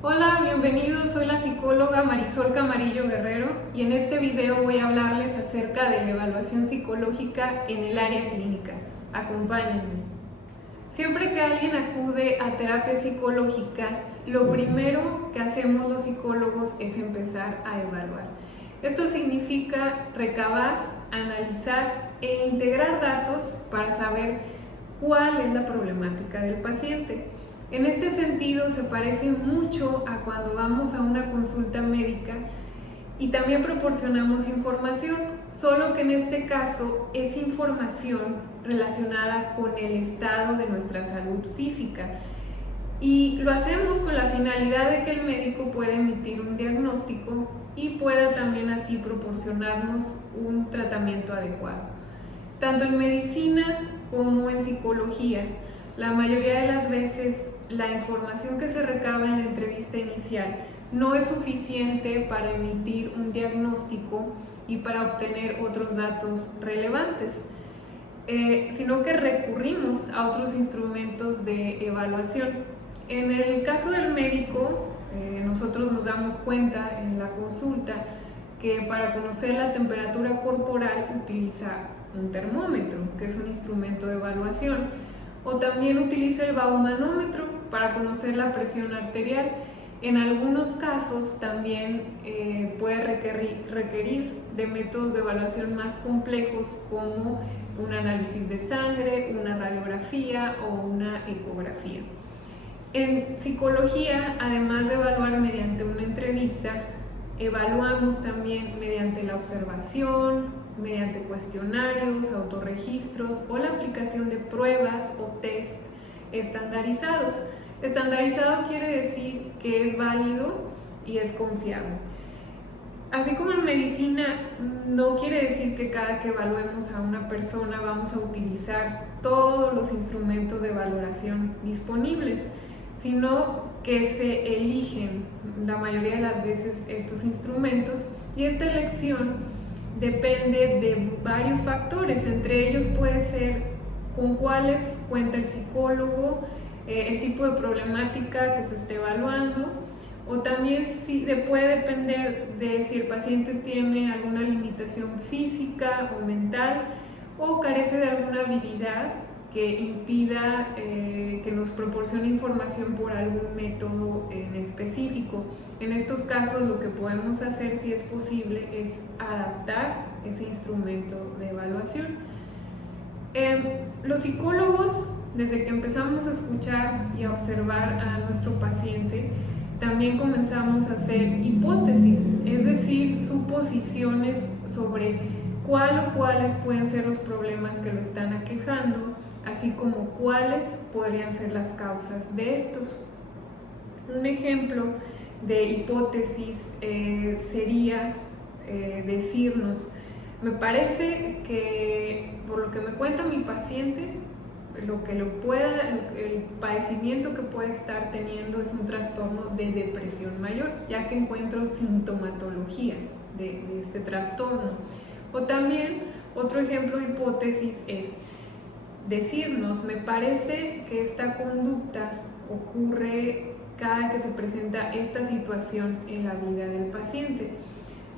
Hola, bienvenidos. Soy la psicóloga Marisol Camarillo Guerrero y en este video voy a hablarles acerca de la evaluación psicológica en el área clínica. Acompáñenme. Siempre que alguien acude a terapia psicológica, lo primero que hacemos los psicólogos es empezar a evaluar. Esto significa recabar, analizar e integrar datos para saber cuál es la problemática del paciente. En este sentido, se parece mucho a cuando vamos a una consulta médica y también proporcionamos información, solo que en este caso es información relacionada con el estado de nuestra salud física. Y lo hacemos con la finalidad de que el médico pueda emitir un diagnóstico y pueda también así proporcionarnos un tratamiento adecuado. Tanto en medicina como en psicología, la mayoría de las veces la información que se recaba en la entrevista inicial no es suficiente para emitir un diagnóstico y para obtener otros datos relevantes, sino que recurrimos a otros instrumentos de evaluación. En el caso del médico, nosotros nos damos cuenta en la consulta que para conocer la temperatura corporal utiliza un termómetro, que es un instrumento de evaluación, o también utiliza el baumanómetro para conocer la presión arterial. En algunos casos también puede requerir de métodos de evaluación más complejos como un análisis de sangre, una radiografía o una ecografía. En psicología, además de evaluar mediante una entrevista, evaluamos también mediante la observación, mediante cuestionarios, autorregistros o la aplicación de pruebas o test estandarizados. Estandarizado quiere decir que es válido y es confiable. Así como en medicina, no quiere decir que cada que evaluemos a una persona vamos a utilizar todos los instrumentos de valoración disponibles, sino que se eligen la mayoría de las veces estos instrumentos y esta elección depende de varios factores. Entre ellos puede ser con cuáles cuenta el psicólogo, el tipo de problemática que se esté evaluando, o también puede depender de si el paciente tiene alguna limitación física o mental o carece de alguna habilidad que impida que nos proporcione información por algún método en específico. En estos casos lo que podemos hacer, si es posible, es adaptar ese instrumento de evaluación. Los psicólogos, desde que empezamos a escuchar y a observar a nuestro paciente, también comenzamos a hacer hipótesis, es decir, suposiciones sobre cuál o cuáles pueden ser los problemas que lo están aquejando, así como cuáles podrían ser las causas de estos. Un ejemplo de hipótesis sería decirnos: me parece que por lo que me cuenta mi paciente, el padecimiento que puede estar teniendo es un trastorno de depresión mayor, ya que encuentro sintomatología de este trastorno. O también otro ejemplo de hipótesis es decirnos: me parece que esta conducta ocurre cada que se presenta esta situación en la vida del paciente.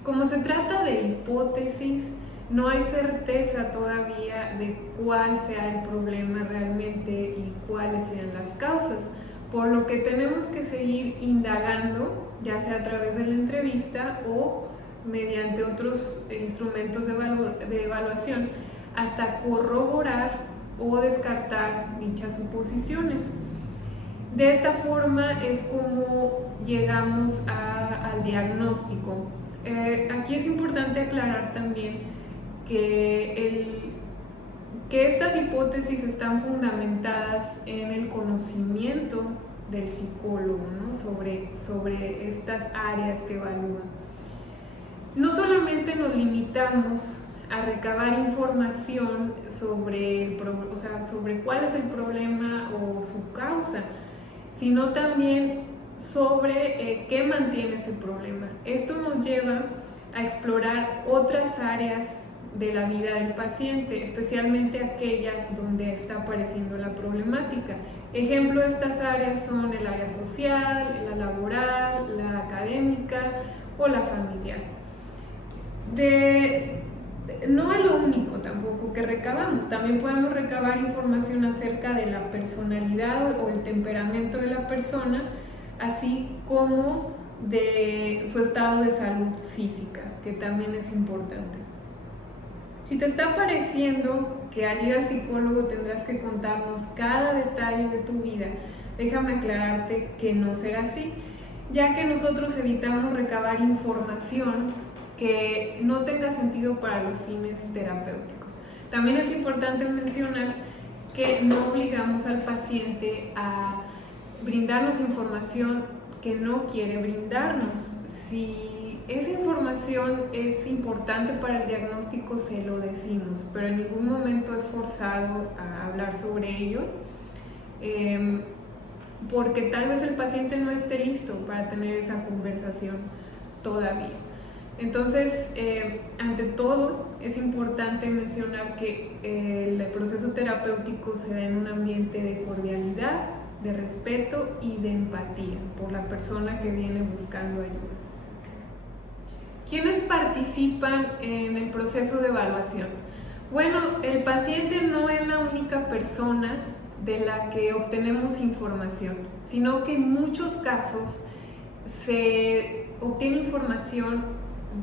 Como se trata de hipótesis, no hay certeza todavía de cuál sea el problema realmente y cuáles sean las causas, por lo que tenemos que seguir indagando, ya sea a través de la entrevista o mediante otros instrumentos de evaluación, hasta corroborar o descartar dichas suposiciones. De esta forma es como llegamos al diagnóstico. Aquí es importante aclarar también que estas hipótesis están fundamentadas en el conocimiento del psicólogo, ¿no? sobre estas áreas que evalúa. No solamente nos limitamos a recabar información sobre cuál es el problema o su causa, sino también sobre qué mantiene ese problema. Esto nos lleva a explorar otras áreas de la vida del paciente, especialmente aquellas donde está apareciendo la problemática. Ejemplo de estas áreas son el área social, la laboral, la académica o la familiar. No es lo único tampoco que recabamos, también podemos recabar información acerca de la personalidad o el temperamento de la persona, así como de su estado de salud física, que también es importante. Si te está pareciendo que al ir al psicólogo tendrás que contarnos cada detalle de tu vida, déjame aclararte que no será así, ya que nosotros evitamos recabar información que no tenga sentido para los fines terapéuticos. También es importante mencionar que no obligamos al paciente a brindarnos información que no quiere brindarnos. Si esa información es importante para el diagnóstico, se lo decimos, pero en ningún momento es forzado a hablar sobre ello, porque tal vez el paciente no esté listo para tener esa conversación todavía. Entonces, ante todo, es importante mencionar que el proceso terapéutico se da en un ambiente de cordialidad, de respeto y de empatía por la persona que viene buscando ayuda. ¿Quiénes participan en el proceso de evaluación? Bueno, el paciente no es la única persona de la que obtenemos información, sino que en muchos casos se obtiene información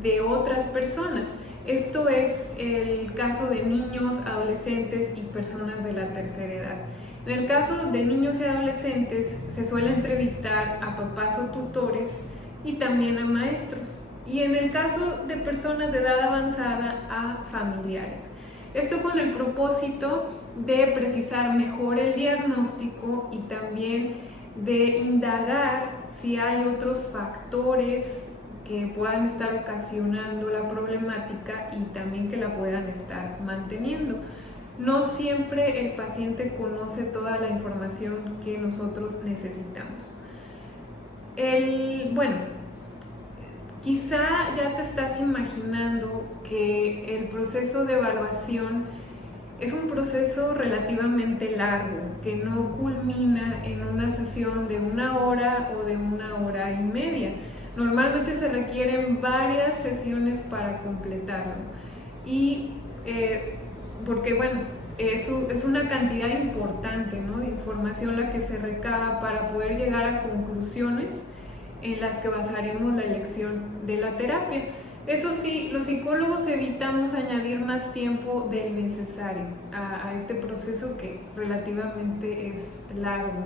de otras personas. Esto es el caso de niños, adolescentes y personas de la tercera edad. En el caso de niños y adolescentes se suele entrevistar a papás o tutores y también a maestros. Y en el caso de personas de edad avanzada, a familiares. Esto con el propósito de precisar mejor el diagnóstico y también de indagar si hay otros factores que puedan estar ocasionando la problemática y también que la puedan estar manteniendo. No siempre el paciente conoce toda la información que nosotros necesitamos. Quizá ya te estás imaginando que el proceso de evaluación es un proceso relativamente largo, que no culmina en una sesión de 1 hora o de 1 hora y media. Normalmente se requieren varias sesiones para completarlo. Y porque bueno, es una cantidad importante, ¿no?, de información la que se recaba para poder llegar a conclusiones en las que basaremos la elección de la terapia. Eso sí, los psicólogos evitamos añadir más tiempo del necesario a este proceso que relativamente es largo.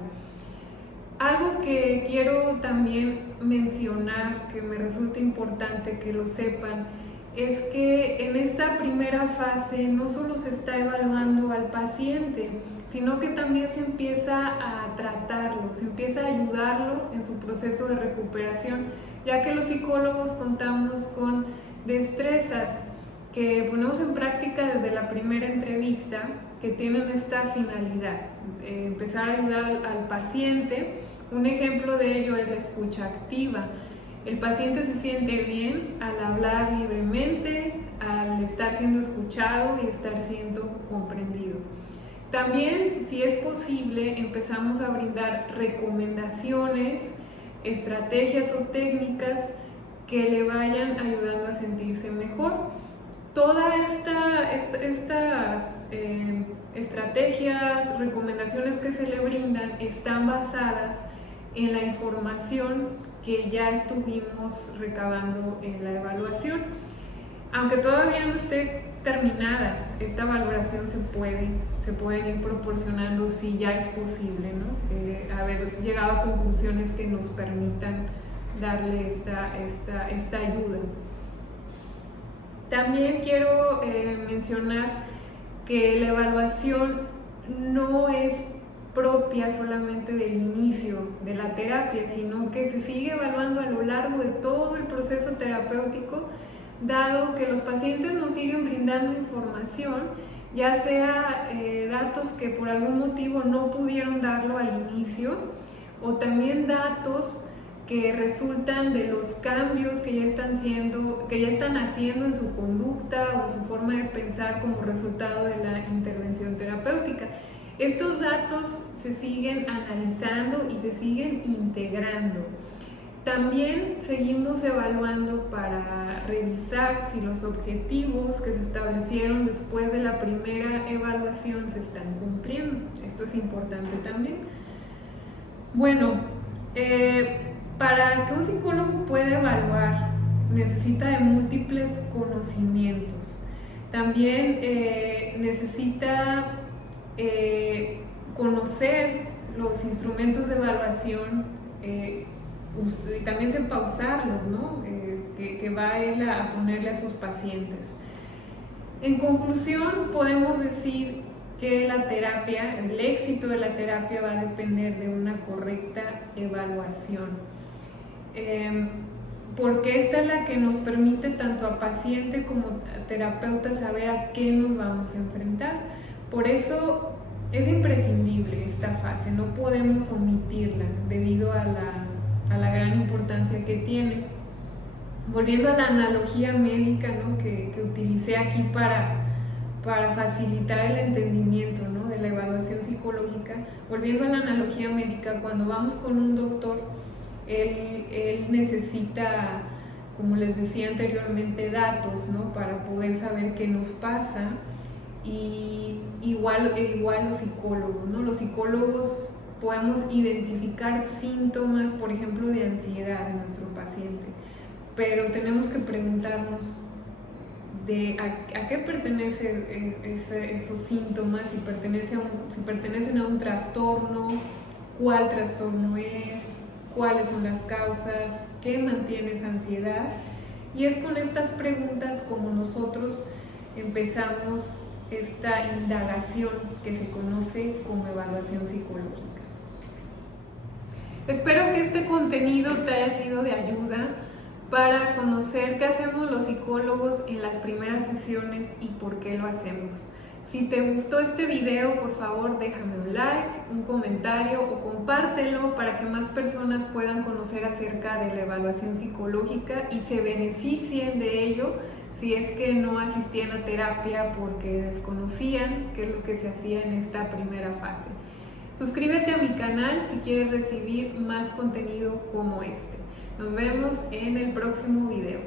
Algo que quiero también mencionar, que me resulta importante que lo sepan, es que en esta primera fase no solo se está evaluando al paciente, sino que también se empieza a tratarlo, se empieza a ayudarlo en su proceso de recuperación, ya que los psicólogos contamos con destrezas que ponemos en práctica desde la primera entrevista, que tienen esta finalidad, empezar a ayudar al paciente. Un ejemplo de ello es la escucha activa. El paciente se siente bien al hablar libremente, al estar siendo escuchado y estar siendo comprendido. También, si es posible, empezamos a brindar recomendaciones, estrategias o técnicas que le vayan ayudando a sentirse mejor. Todas estas estrategias, recomendaciones que se le brindan están basadas en la información que ya estuvimos recabando en la evaluación. Aunque todavía no esté terminada, esta valoración se pueden ir proporcionando si ya es posible, ¿no? Haber llegado a conclusiones que nos permitan darle esta ayuda. También quiero mencionar que la evaluación no es propia solamente del inicio de la terapia, sino que se sigue evaluando a lo largo de todo el proceso terapéutico, dado que los pacientes nos siguen brindando información, ya sea datos que por algún motivo no pudieron darlo al inicio, o también datos que resultan de los cambios que ya están haciendo en su conducta o en su forma de pensar como resultado de la intervención terapéutica. Estos datos se siguen analizando y se siguen integrando. También seguimos evaluando para revisar si los objetivos que se establecieron después de la primera evaluación se están cumpliendo. Esto es importante también. Bueno, para que un psicólogo pueda evaluar, necesita de múltiples conocimientos. También necesita conocer los instrumentos de evaluación y también sepa usarlos, ¿no? Que va él a ponerle a sus pacientes. En conclusión, podemos decir que la terapia, el éxito de la terapia va a depender de una correcta evaluación, porque esta es la que nos permite tanto a paciente como a terapeuta saber a qué nos vamos a enfrentar. Por eso es imprescindible esta fase, no podemos omitirla debido a la gran importancia que tiene. Volviendo a la analogía médica, ¿no? que utilicé aquí para facilitar el entendimiento, ¿no? de la evaluación psicológica, volviendo a la analogía médica, cuando vamos con un doctor, él necesita, como les decía anteriormente, datos, ¿no? para poder saber qué nos pasa, y igual los psicólogos, ¿no? Los psicólogos podemos identificar síntomas, por ejemplo, de ansiedad en nuestro paciente, pero tenemos que preguntarnos a qué pertenecen esos síntomas, si pertenecen a un trastorno, cuál trastorno es, cuáles son las causas, qué mantiene esa ansiedad. Y es con estas preguntas como nosotros empezamos esta indagación que se conoce como evaluación psicológica. Espero que este contenido te haya sido de ayuda para conocer qué hacemos los psicólogos en las primeras sesiones y por qué lo hacemos. Si te gustó este video, por favor déjame un like, un comentario o compártelo para que más personas puedan conocer acerca de la evaluación psicológica y se beneficien de ello si es que no asistían a terapia porque desconocían qué es lo que se hacía en esta primera fase. Suscríbete a mi canal si quieres recibir más contenido como este. Nos vemos en el próximo video.